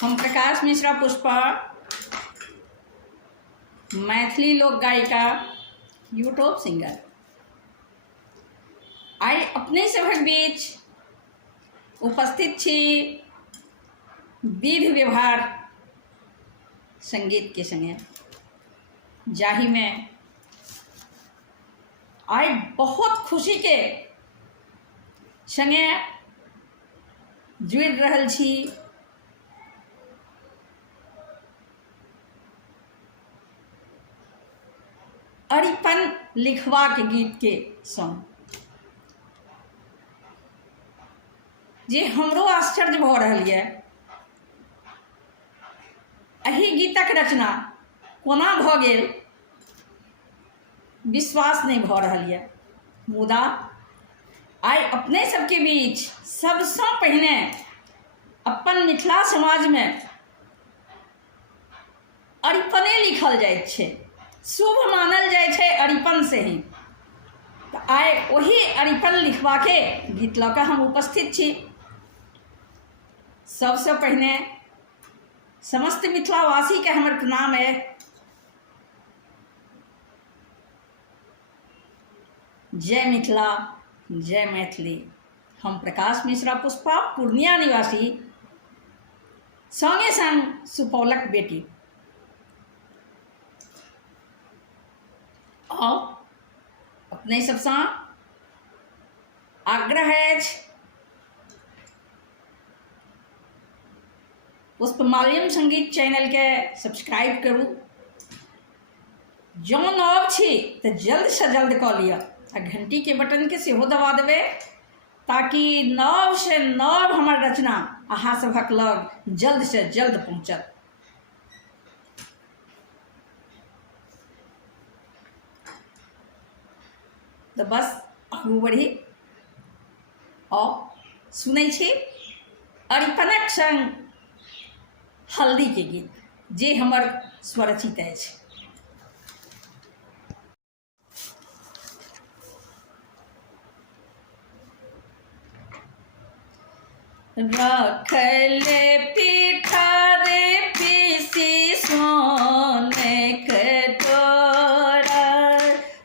हम प्रकाश मिश्रा पुष्पा मैथिली लोक गायिका यूट्यूब सिंगर आइ अपने सभक बीच उपस्थित छी विधि व्यवहार संगीत के संगे जाहि में आइ बहुत खुशी के संगे जुड़ रहल छी अरिपन लिखवा के गीत के संग जे हमरो आश्चर्य भ रहल है। एहि गीतक रचना कोना भ गेल विश्वास नहीं भ रहल है। मुदा आइ अपने सबके बीच सबसे पहिने अपन मिथिला समाज में अरिपने लिखल जाइत छे, शुभ मानल जाय छे अरिपन से ही। तो आइ वही अरिपन लिखवा के गीत लऽ कऽ हम उपस्थित छी। सबसे पहिने समस्त मिथिलावासी के हमर प्रणाम है। जय मिथिला, जय मैथिली। हम प्रकाश मिश्रा पुष्पा पूर्णिया निवासी संगे संग सुपौलक बेटी और अपने सबसे आग्रह अछि पुष्पमाल्यम संगीत चैनल के सब्सक्राइब करू। जो नव छी तो जल्द से जल्द कऽ लिअ आ घंटी के बटन के सेहो दबा देबै ताकि नव से नव हमर रचना अहाँ सभक लग जल्द से जल्द पहुँचत। तो बस आगू बढ़ी और सुनै छी अरिपनक संग हल्दी के गीत जे हमर स्वरचित अछि। रखल पिठारे पीसी सोने कटोरा,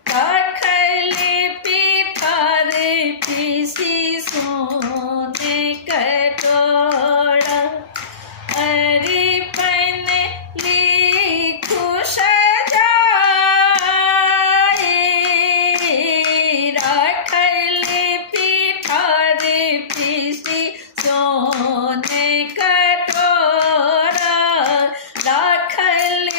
रखल पिठारे पीसी सोने कटोरा, अरिपन लिखू सजाए, रखल पिठारे पीसी सोने कटोरा, रखल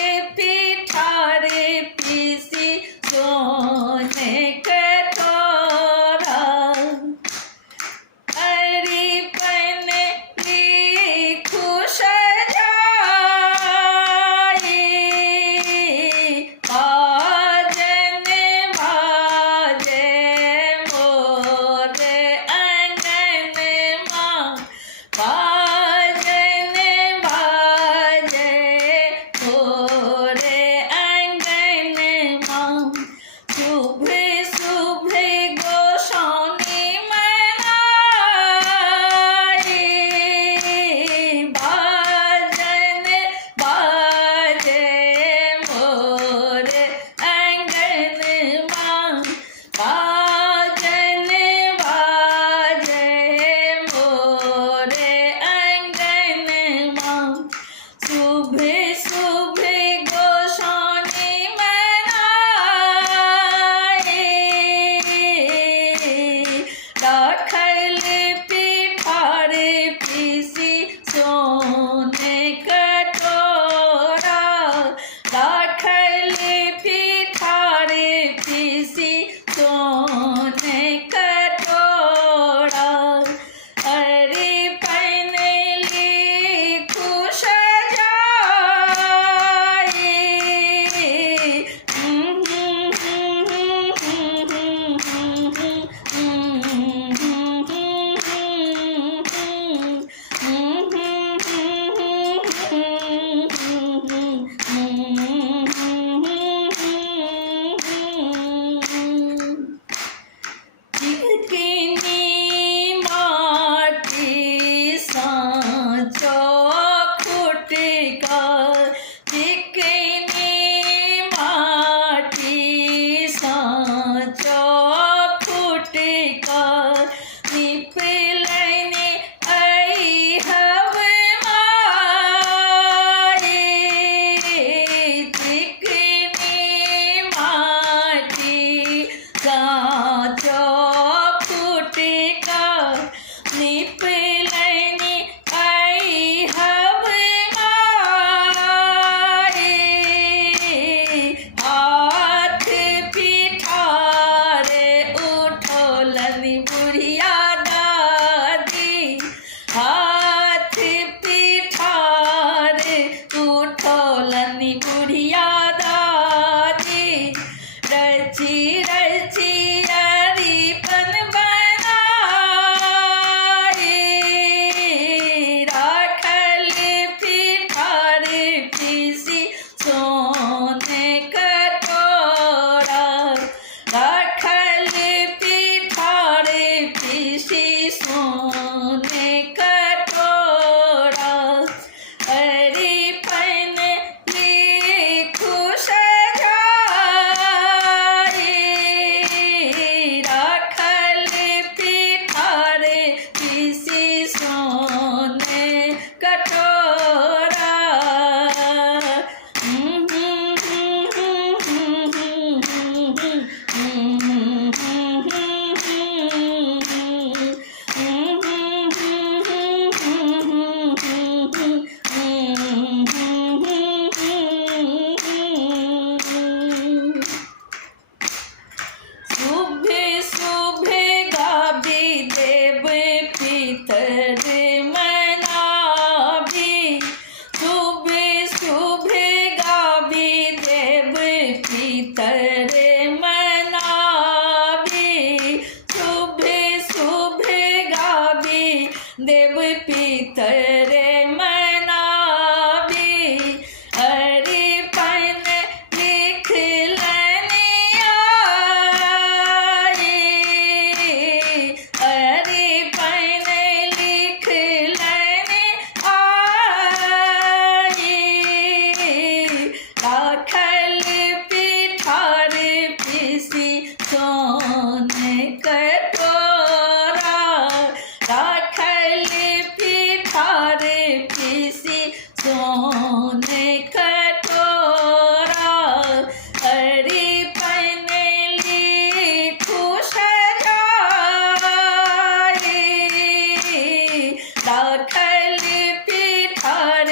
सोने कटोरा अरिपन लिखु सजाई राखल पिठारे पीसी सोने कटोरा शुभे शुभे गाबी देव पितर मनाबी शुभे शुभे गाबी देव पितर मनाबी शुभे शुभे गाबी देव पितर मनाबी अरिपन लिख अरिपन लिख लेने आई राखल पिठार पीसी सोने कटोरा राखल पिठार पीसी सोने कटोरा अरिपन लिखु सजाई राखल पिठार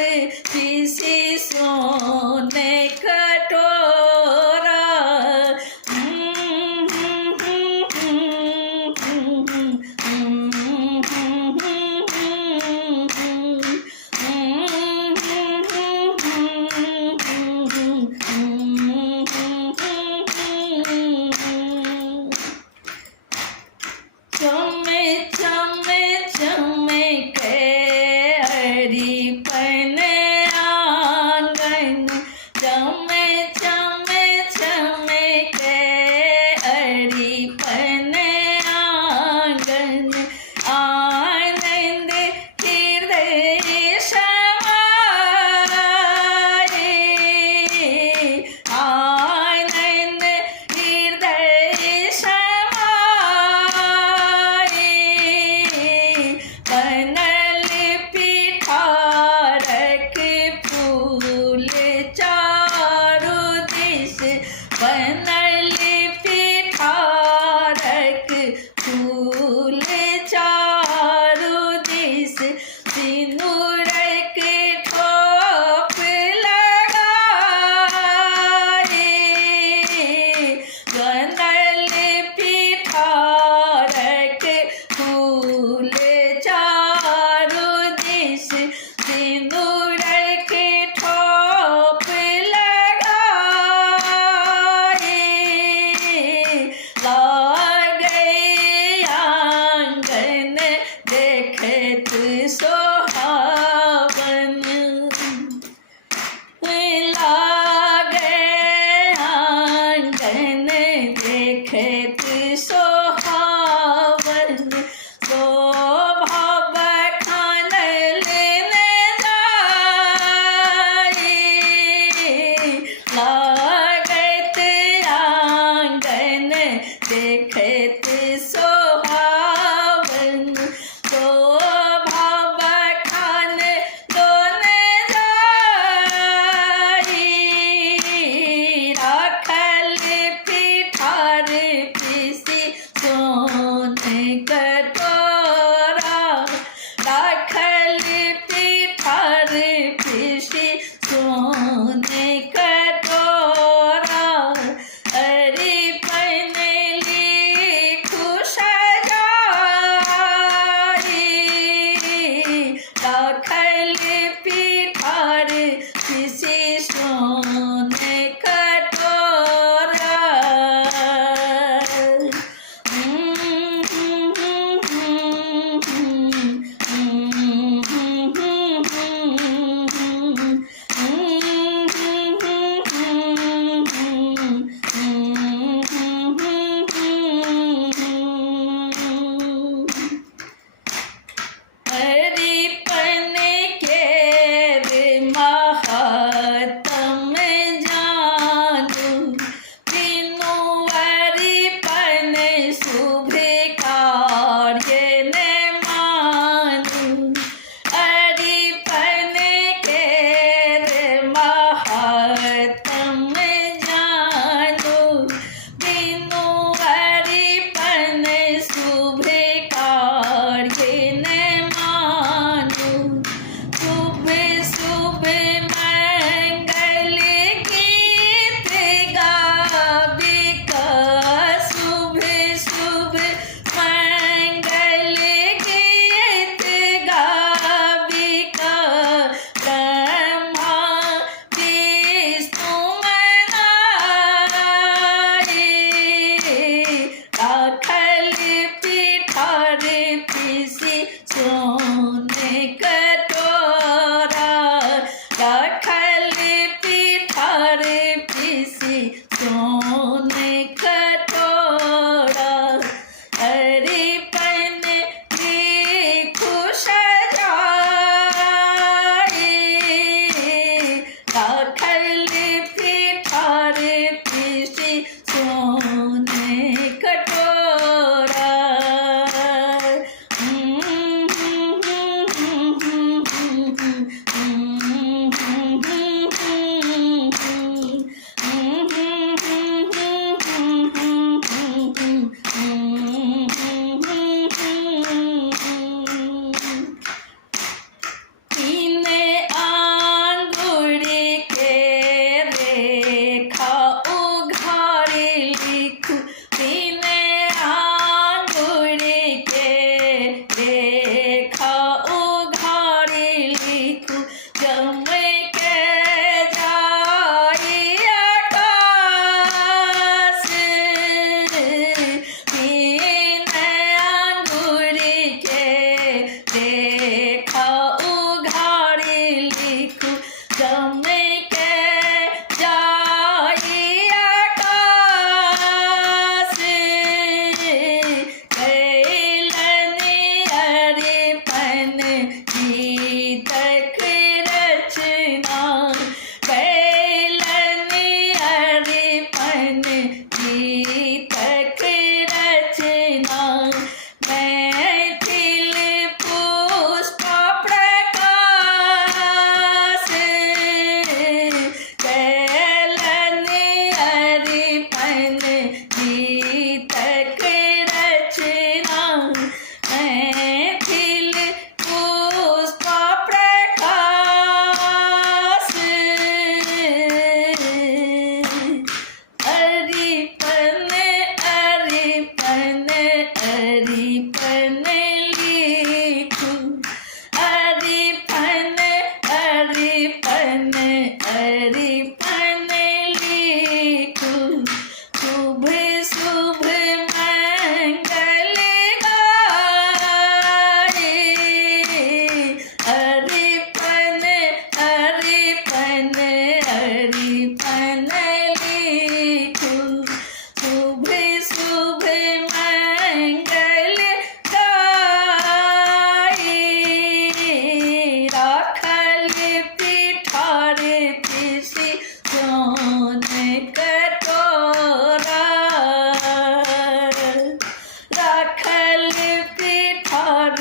पीसी सोने कटोरा चमे चमे चमे के अरिपन आंगन चमे चमे चमे के अरिपन आंगन आनंद हृदय समाए आनंद हृदय समाए बनल पिठारक फूल चारु दिस बनल पिठारक फूल चारु दिस सिंदूरक ठोप लगाए बनल पिठारक फूल चारु दिस सिंदूरक ठोप लगाए लागे आंगन देखत सोहावन लागे आंगन देखत सोहावन शोभा बखान लेने जाई लागत आंगन देखत सोहावन शोभा बखान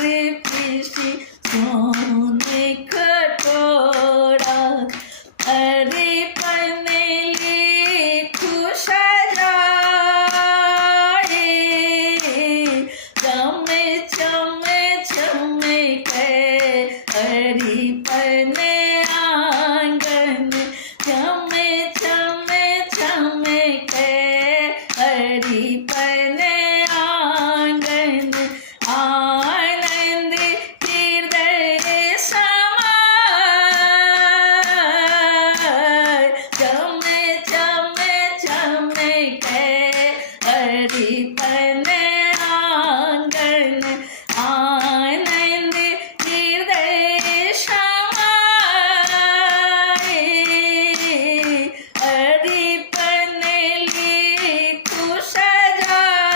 पीसी सोने कटोरा, अरे पनेली खुश जाए, चमे चमे चमके हरी पने आंगन, चमे चमे चमके हरी पने आंगन, आनंद हृदय समाए, चमे चमे चमके हरी पने आंगन, आनंद हृदय समाए, हरी पनेली खुश जाए,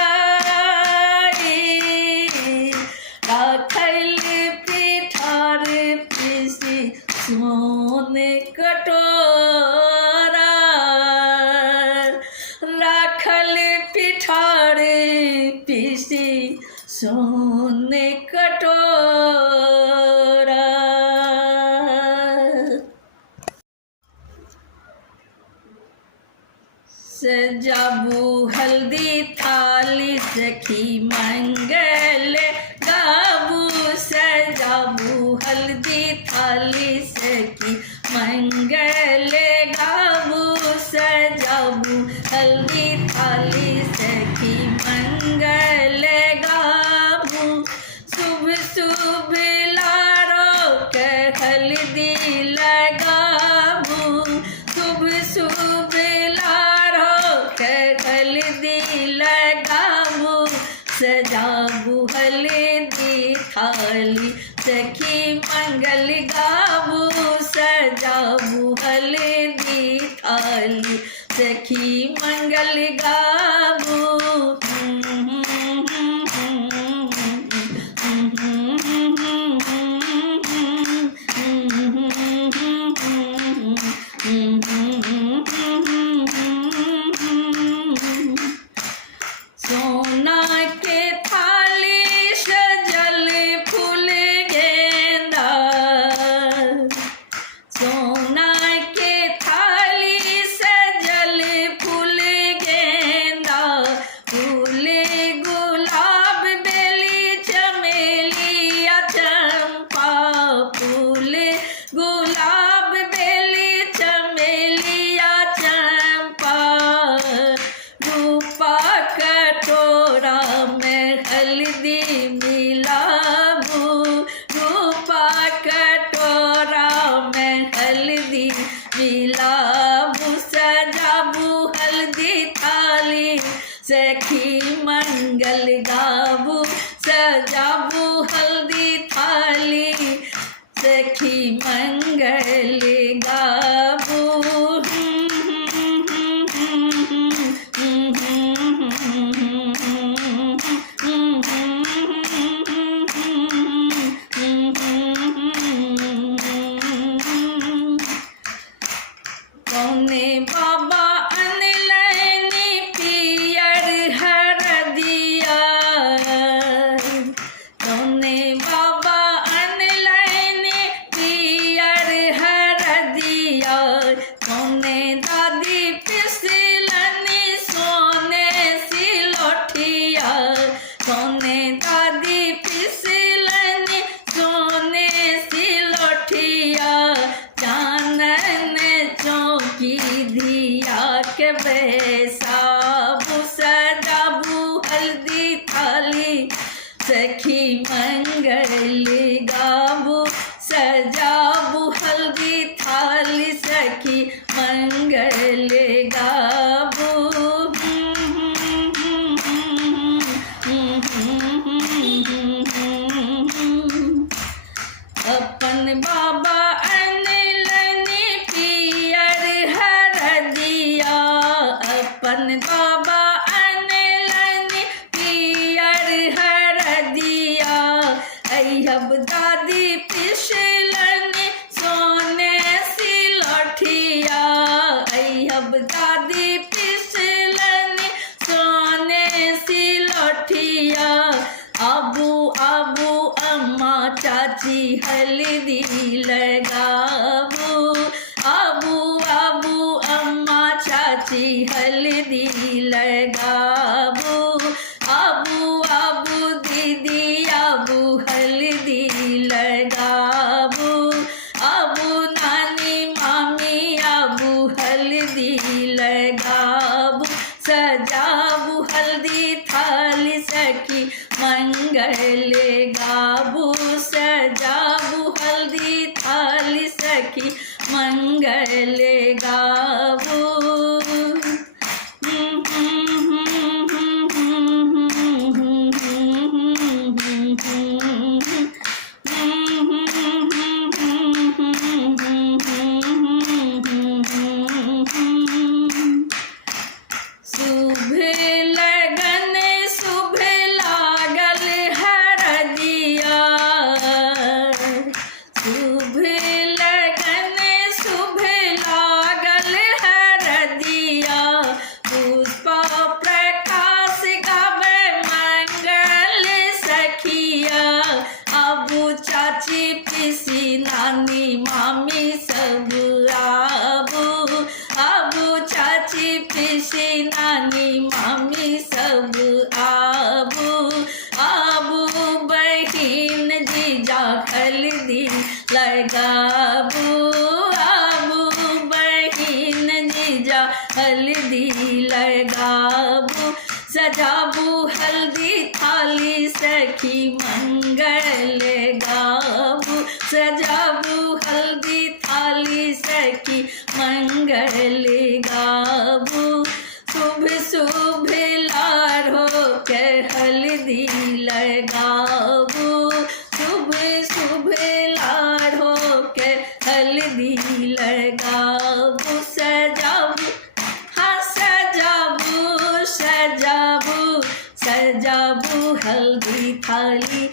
राखल पिठार पीसी सोने कटोरा, राखल पिठार पीसी सोने कटोरा। सजाबू हल्दी थाली सखी मंगल गाबू, सजाबू हल्दी थाली सखी मंगल गाबू, सजाबू हल्दी थाली सखी मंगल गाबू, शुभ शुभ लारो के हल्दी लगाबू, शुभ शुभ लारो के हल्दी लगाबू, सजाबू हल्दी थाली सखी मंगल गाबू, सजाबू हल्दी थाली सखी मंगल गाबू। सोना के थाली सजल फूल गेंदा, सोना के थाली सजल फूल गेंदा, फूल गुलाब बेली चमेली या चंपा, फूल गुलाब बेली चमेली या चंपा, रूपा कटोरा में हल्दी मिलाबू, रूपा कटोरा में हल्दी मिलाबू, सजाबू हल्दी थाली सखी मंगल गाबू, सजाबू हल्दी थाली सखी मंगल गाबू। कौने बाबा अनलैनी पियर हरदिया, कौने बाबा अनलैनी पियर हरदिया, कौने दादी पिसलनी सोने सिलोठिया, कौने दादी पिसलनी सोने सिलोठिया, चानन चौकी दिया के बैसाबू, सजाबू हल्दी थाली सखी मंगल गाबू, सजाबू हल्दी थाली सखी मंगल गाबू। अपन बाबा अनलनी पियर हरदिया, अपन बाबा अनलनी पियर हरदिया, अब दादी पिसलनी सोने सिलोठिया, अब दादी पिसलनी सोने सिलोठिया, आबू आबू चाची हल्दी लगाबू, आबू आबू अम्मा चाची हल्दी लगाबू, आबू आबू दीदी आबू हल्दी लगाबू, आबू नानी मामी आबू हल्दी लगाबू, सजाबू हल्दी थाली सखी मंगल गाबू, सजाबू हल्दी थाली सखी मंगल गाबू। शुभ लगन शुभ लागल हरदिया, शुभ लगन शुभ लागल हरदिया, पुष्पा प्रकाश गावे मंगल सखिया, आबू चाची पिसी नानी मामी सब आबू, आबू चाची पिसी नानी मामी सब आबू, आबू बहिन जीजा हल्दी लगाबू, आबू बहिन जीजा हल्दी लगाबू, सजाबू हल्दी थाली सखी मंगल गाबू, सजाबू हल्दी थाली सखी मंगल गाबू, शुभ शुभ लार हो के हल्दी लगाबू, शुभ शुभ लार हो के हल्दी लगाबू, सजाबू हाँ सजाबू सजाबू सजाबू हल्दी थाली,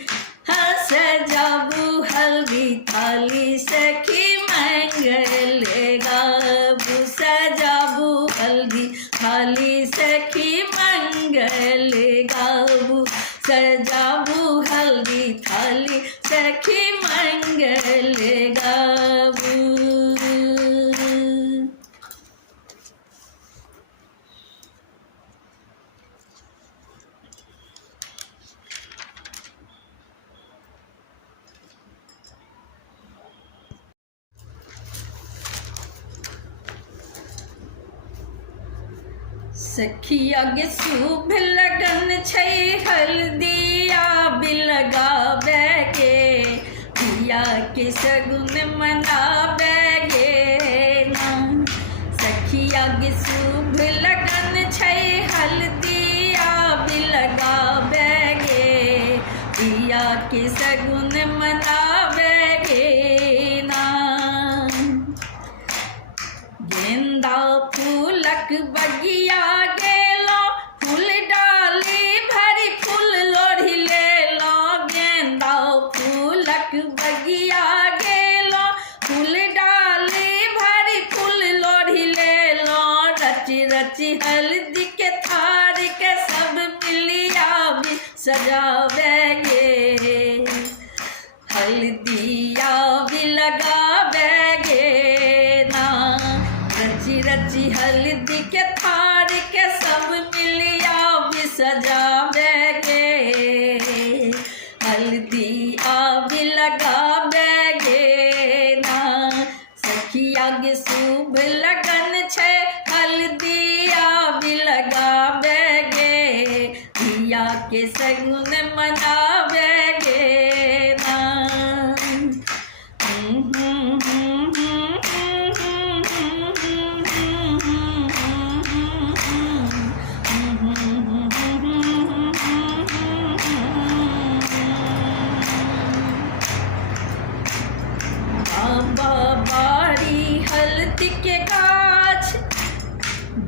हाँ सजाबू हल्दी थाली सखी मंगल गाबू, सजाबू हल्दी थाली सखी मंगल गाबू, सजाबू हल्दी थाली सखी मंगल गाबू। सखिया गे शुभ लगन छै हल्दिया बिलगावे गे, पिया के सगुन मनावे गे ना, सखिया गे शुभ लगन छै हल्दिया बिलगावे गे, पिया के सगुन मनावे गे ना, गेंदा फूलक बगिया गेलो, फूल डाली भरी फूल लोढ़ी लेलो, गेंदा फूलक बगिया गेलो, फूल डाली भरी फूल लोढ़ी लेलो, रची रची हल्दी के थार के सब मिलिया भी सजावे गे, हल्दिया भी लगावे गे ना, रची रची हल्दी के थार के सब मिलिया भी सजावे गे, हल्दिया भी लगावे गे ना, सखिया गे शुभ लगन छै हल्दिया भी लगावे गे, पिया के सगुन मनावे गे ना। बारी हल्दी के गाछ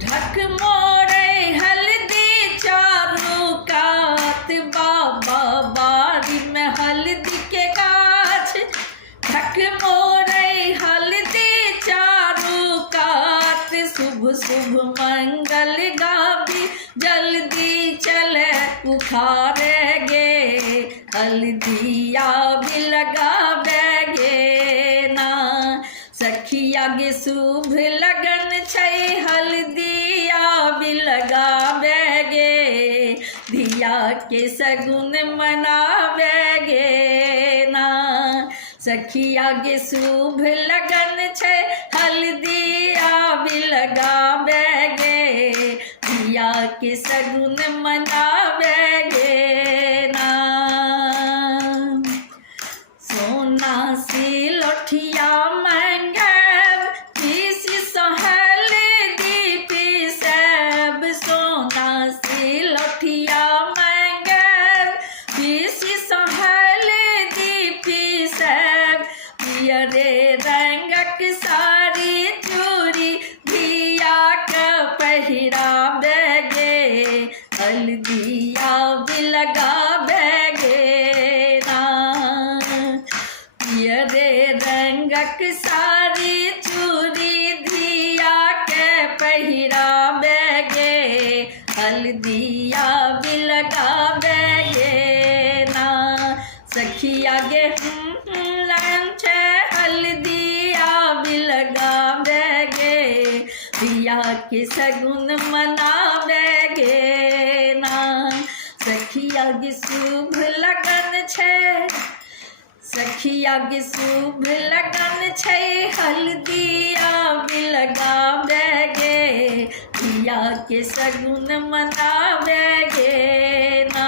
ढक मोरे हल्दी चारू कात, बाबा बारी में हल्दी के गाछ ढक मोरे हल्दी चारू कात, शुभ शुभ मंगल गाबी जल्दी चले उखारे गे, हल्दिया भी लगा शुभ लगन छै हल्दिया भी लगावे गे धिया के सगुन मनावे गे ना सखिया गे शुभ लगन छै हल्दिया भी लगावे गे धिया के सगुन मनावे गे ना सोना सिलौठिया मंगब पीसी सहल दीपी सब सोना सिलौठिया मंगब पीसी सहल दीपी सब पियरे रंगक साड़ी चूड़ी धिया के पहिरावे गे हल्दिया भी लगावे गे ना पियरे रंगक साड़ी चूड़ी धिया के पहिरावे गे हल्दिया भी लगावे गे ना सखिया गे लगन छै हल्दिया भी लगावे गे धिया के सगुन मनावे गे ना सखिया गे शुभ लगन छै सखिया गे शुभ लगन छै हल्दिया भी लगावे गे धिया के सगुन मनावे गे ना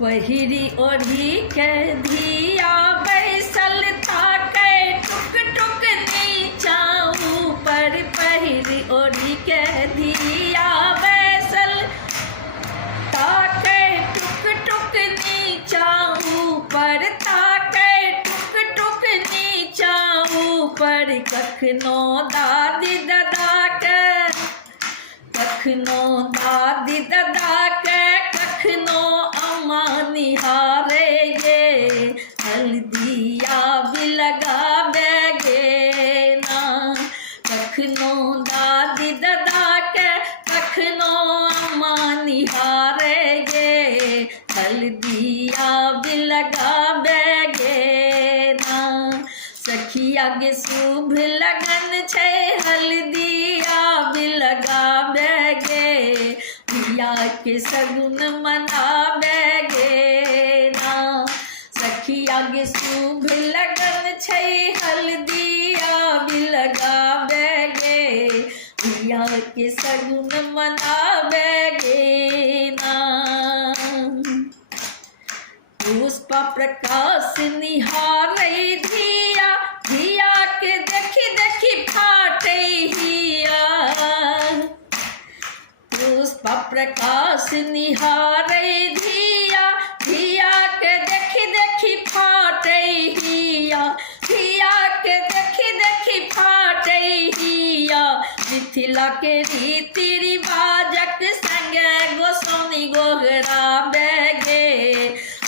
पहिरी ओढ़ी के धिया बैसल ताके टुक टुक नीचा ऊपर पहिरी ओढ़ी के धिया बैसल ताके टुक टुक नीचा ऊपर ताके टुक टुक नीचा ऊपर कखनो दादी दादा के कखनो दादी दादा के कखनो अम्मा निहारे गे हल्दिया भी लगावे गे ना कखनो दादी दादा के कखनो अम्मा निहारे गे हल्दिया भी लगावे गे ना सखिया गे शुभ लगन छै हल्दिया भी लगावे गे धिया के सगुन मनावे गे ना सखिया गे शुभ लगन छै हल्दिया भी लगावे गे धिया के सगुन मनावे गे ना पुष्प प्रकाश निहारै धिया धिया के देखी देखी फाटै हिया पुष्प प्रकाश निहारै धिया धिया के देखी देखी फाटै हिया धिया के देखी देखी फाटै हिया मिथिला के रीति रिवाजक संगे गोसाउनी गोहरावे गे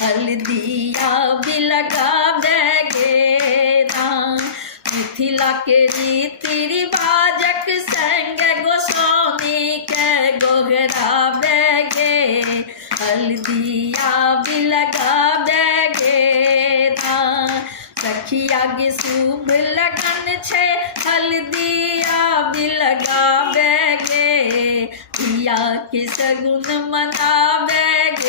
हल्दिया भी लगावे गे ना मिथिला के रीति रिवाजक संग गोसाउनी के गोहरावे गे हल्दिया भी लगावे गे ना सखिया गे शुभ लगन छै हल्दिया भी लगावे गे धिया के सगुन मनावे गे